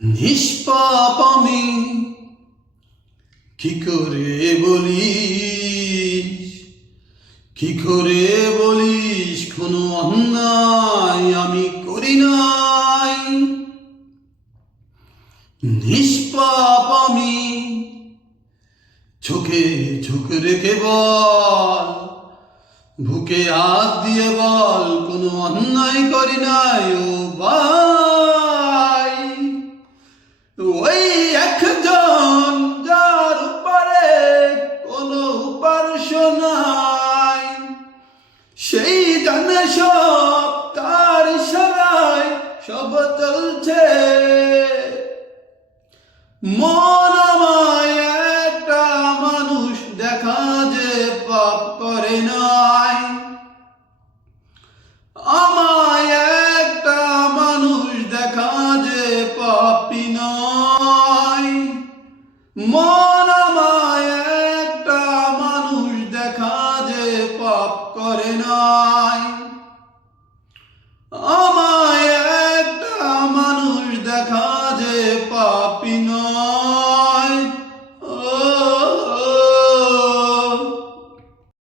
নিষ্পাপ আমি কি করে বলিস, কি করে বলিস কোনো অন্যায় আমি করি নাই। নিষ্পাপ আমি, চোখে চোখ রেখে বল, বুকে হাত দিয়ে বল কোনো অন্যায় করি নাই। ও ভাই, ওই একজন যার উপরে কোনো পারশ নাই, সেই জানে সব, তার ইশারায় সব চলছে। মন আমায় একটা মানুষ দেখা যে পাপ করে নাই, আমায় একটা মানুষ দেখা যে পাপী নয়। মন আমায় একটা মানুষ দেখা যে পাপ করে নাই, আমায় একটা মানুষ দেখা যে পাপী নয়।